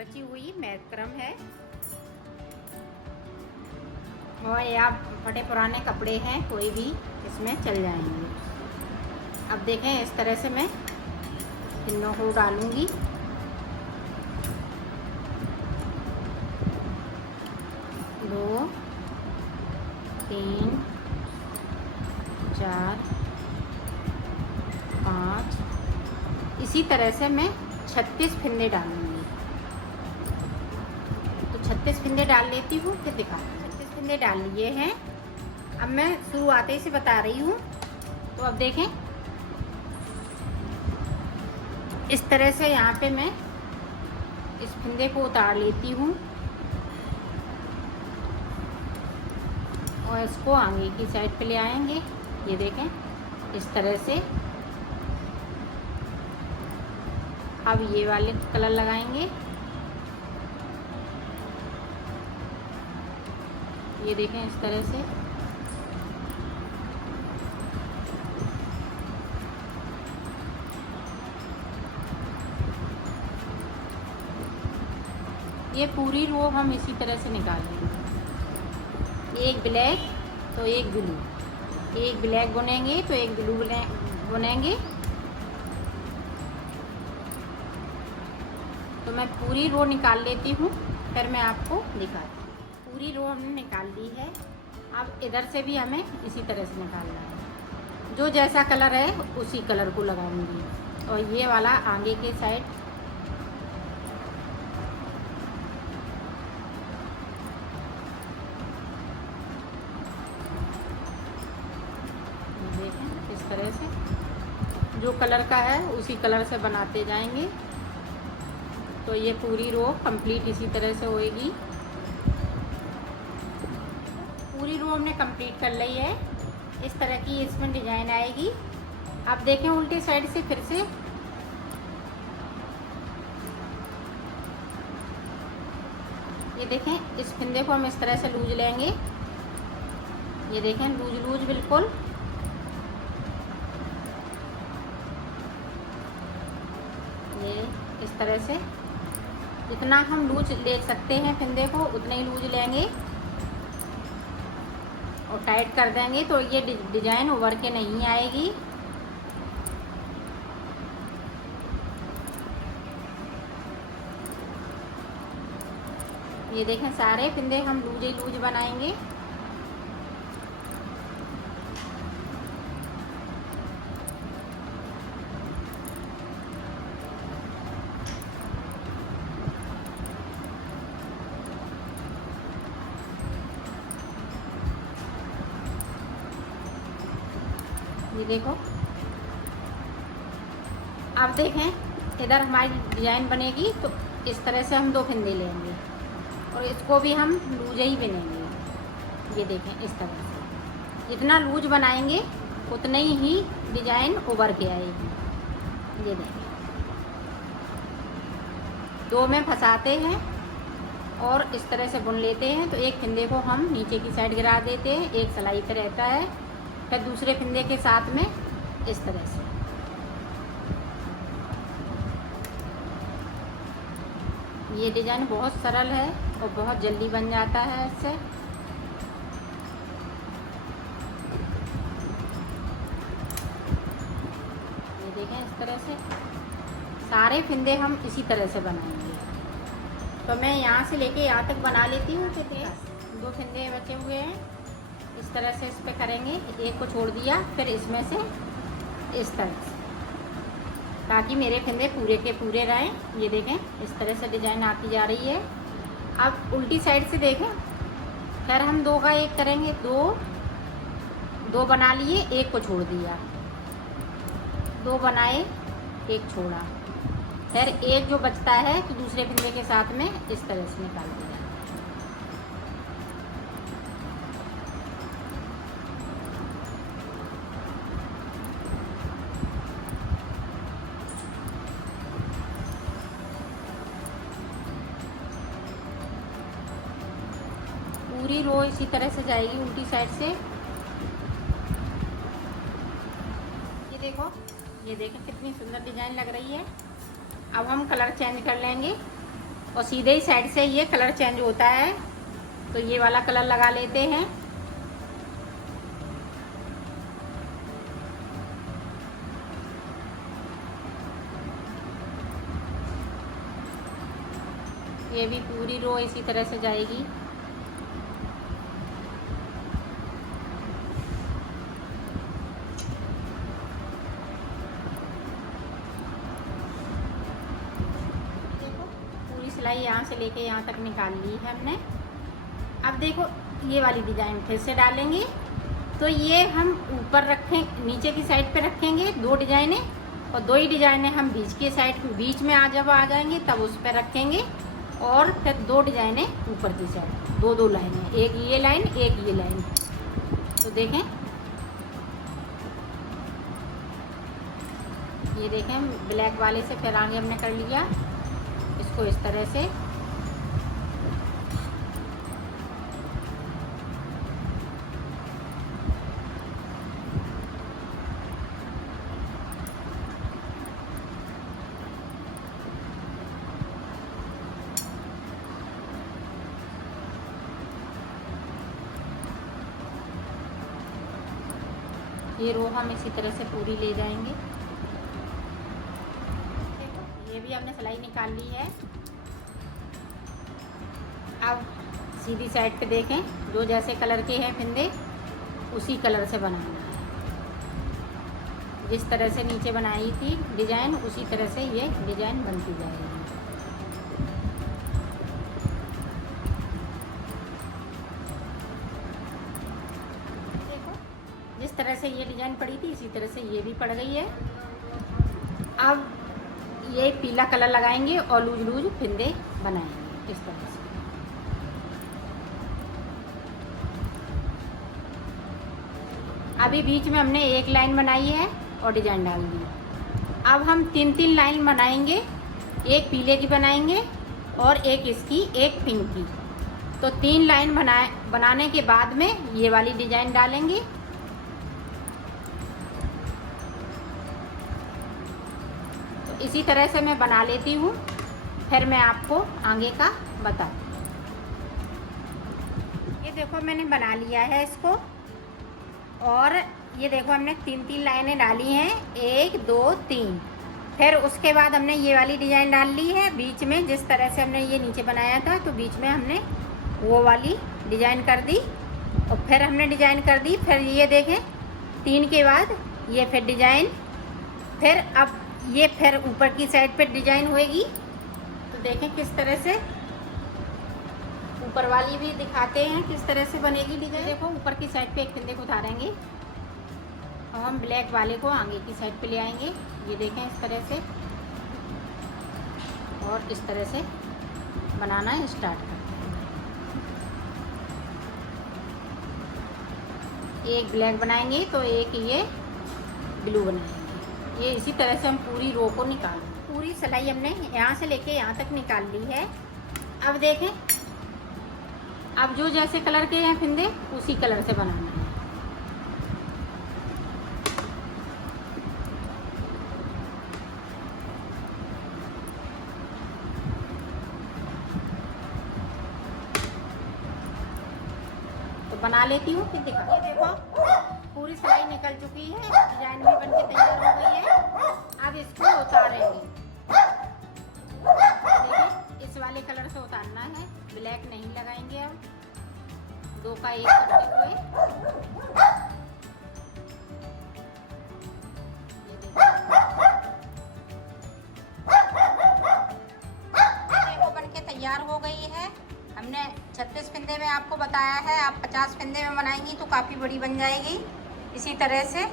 बची हुई मैक्रम है और या फटे पुराने कपड़े हैं कोई भी इसमें चल जाएंगे। अब देखें इस तरह से मैं पिन्नों को डालूंगी। दो, तीन, चार, पाँच, इसी तरह से मैं 36 फिंदे डालूंगी। तो 36 फिंदे डाल लेती हूँ, फिर दिखा। 36 फिंदे डाल लिए हैं। अब मैं शुरुआते से बता रही हूँ। तो अब देखें इस तरह से यहाँ पे मैं इस फिंदे को उतार लेती हूँ और इसको आगे की साइड पे ले आएंगे। ये देखें इस तरह से। अब ये वाले कलर लगाएंगे। ये देखें इस तरह से। ये पूरी रो हम इसी तरह से निकाल लेंगे। एक ब्लैक तो एक ब्लू, एक ब्लैक बुनेंगे तो एक ब्लू बुनेंगे। तो मैं पूरी रो निकाल लेती हूँ, फिर मैं आपको दिखाती हूँ। पूरी रो हमने निकाल ली है। अब इधर से भी हमें इसी तरह से निकालना है। जो जैसा कलर है उसी कलर को लगाऊंगी। और ये वाला आगे के साइड देखें इस तरह से जो कलर का है उसी कलर से बनाते जाएंगे। तो ये पूरी रो कंप्लीट इसी तरह से होएगी। पूरी रो हमने कंप्लीट कर ली है। इस तरह की इसमें डिजाइन आएगी। आप देखें उल्टे साइड से फिर से ये देखें इस फिंदे को हम इस तरह से लूज लेंगे। ये देखें लूज लूज बिल्कुल। ये इस तरह से जितना हम लूज ले सकते हैं फिंदे को उतने ही लूज लेंगे और टाइट कर देंगे। तो ये डिजाइन उभर के नहीं आएगी। ये देखें सारे फिंदे हम लूज ही लूज बनाएंगे। ये देखो आप देखें इधर हमारी डिजाइन बनेगी। तो इस तरह से हम दो फिंदे लेंगे और इसको भी हम लूज ही बनेंगे। ये देखें इस तरह से जितना लूज बनाएंगे उतने ही डिजाइन उभर के आएगी। ये देखें दो में फंसाते हैं और इस तरह से बुन लेते हैं। तो एक फिंदे को हम नीचे की साइड गिरा देते हैं, एक सिलाई पे रहता है, फिर दूसरे फिंदे के साथ में इस तरह से। ये डिजाइन बहुत सरल है और बहुत जल्दी बन जाता है इससे। ये देखें इस तरह से सारे फिंदे हम इसी तरह से बनाएंगे। तो मैं यहाँ से लेके यहाँ तक बना लेती हूँ। दो फिंदे बचे हुए हैं, इस तरह से इस पे करेंगे। एक को छोड़ दिया, फिर इसमें से इस तरह से, ताकि मेरे फिंदे पूरे के पूरे रहें। ये देखें इस तरह से डिजाइन आती जा रही है। अब उल्टी साइड से देखें, फिर हम दो का एक करेंगे। दो बना लिए, एक को छोड़ दिया, दो बनाए, एक छोड़ा, फिर एक जो बचता है तो दूसरे फिंदे के साथ में इस तरह से निकाल दिया। पूरी रो इसी तरह से जाएगी उल्टी साइड से। ये देखें कितनी सुंदर डिजाइन लग रही है। अब हम कलर चेंज कर लेंगे। और सीधे ही साइड से ये कलर चेंज होता है, तो ये वाला कलर लगा लेते हैं। ये भी पूरी रो इसी तरह से जाएगी। सिलाई यहाँ से लेके यहाँ तक निकाल ली है हमने। अब देखो ये वाली डिजाइन फिर से डालेंगे, तो ये हम ऊपर रखें, नीचे की साइड पे रखेंगे 2 डिजाइनें, और 2 ही डिजाइनें हम बीच में जब आ जाएंगे तब उस पर रखेंगे, और फिर 2 डिजाइनें ऊपर की साइड, 2 लाइनें, एक ये लाइन एक ये लाइन। तो देखें, ये देखें ब्लैक वाले से फिर आगे हमने कर लिया इसको इस तरह से। ये रो हम इसी तरह से पूरी ले जाएंगे। ये भी हमने सिलाई निकाल ली है। अब सीधी साइड पे देखें, जो जैसे कलर के हैं फिंदे उसी कलर से बनाना है। जिस तरह से नीचे बनाई थी डिजाइन उसी तरह से ये डिजाइन बनती जाएगी। देखो जिस तरह से ये डिजाइन पड़ी थी इसी तरह से ये भी पड़ गई है। अब ये पीला कलर लगाएंगे और लूज लूज फिंदे बनाएंगे इस तरह से। अभी बीच में हमने एक लाइन बनाई है और डिजाइन डाल दी। अब हम 3 लाइन बनाएंगे, एक पीले की बनाएंगे और एक इसकी, एक पिंक की। तो 3 लाइन बनाने के बाद में ये वाली डिजाइन डालेंगे। इसी तरह से मैं बना लेती हूँ, फिर मैं आपको आगे का बताती हूँ। ये देखो मैंने बना लिया है इसको, और ये देखो हमने 3 लाइनें डाली हैं, 1 2 3। फिर उसके बाद हमने ये वाली डिजाइन डाल ली है बीच में। जिस तरह से हमने ये नीचे बनाया था तो बीच में हमने वो वाली डिजाइन कर दी, और फिर हमने डिजाइन कर दी। फिर ये देखें 3 के बाद ये फिर डिजाइन, फिर अब ये फिर ऊपर की साइड पे डिजाइन होएगी। तो देखें किस तरह से, ऊपर वाली भी दिखाते हैं किस तरह से बनेगी डिजाइन। देखो ऊपर की साइड पे एक फिंदे को उतारेंगे और हम ब्लैक वाले को आगे की साइड पे ले आएंगे। ये देखें इस तरह से, और इस तरह से बनाना स्टार्ट करते हैं। एक ब्लैक बनाएंगे तो एक ये ब्लू बनाएंगे। ये इसी तरह से हम पूरी रो को निकाल, पूरी सिलाई हमने यहाँ से लेके यहाँ तक निकाल ली है। अब देखें, अब जो जैसे कलर के हैं फिंदे उसी कलर से बनाना है। तो बना लेती हूँ फिर दिखा। ये देखो पूरी सिलाई निकल चुकी है, डिजाइन भी बनके तैयार हो गई है। अब इसको उतारेंगे। देखिए इस वाले कलर से उतारना है, ब्लैक नहीं लगाएंगे। अब 2 का 1 करते हुए वो बनके तैयार हो गई है। हमने 36 फिंदे में आपको बताया है, आप 50 फिंदे में बनाएंगी तो काफ़ी बड़ी बन जाएगी। इसी तरह से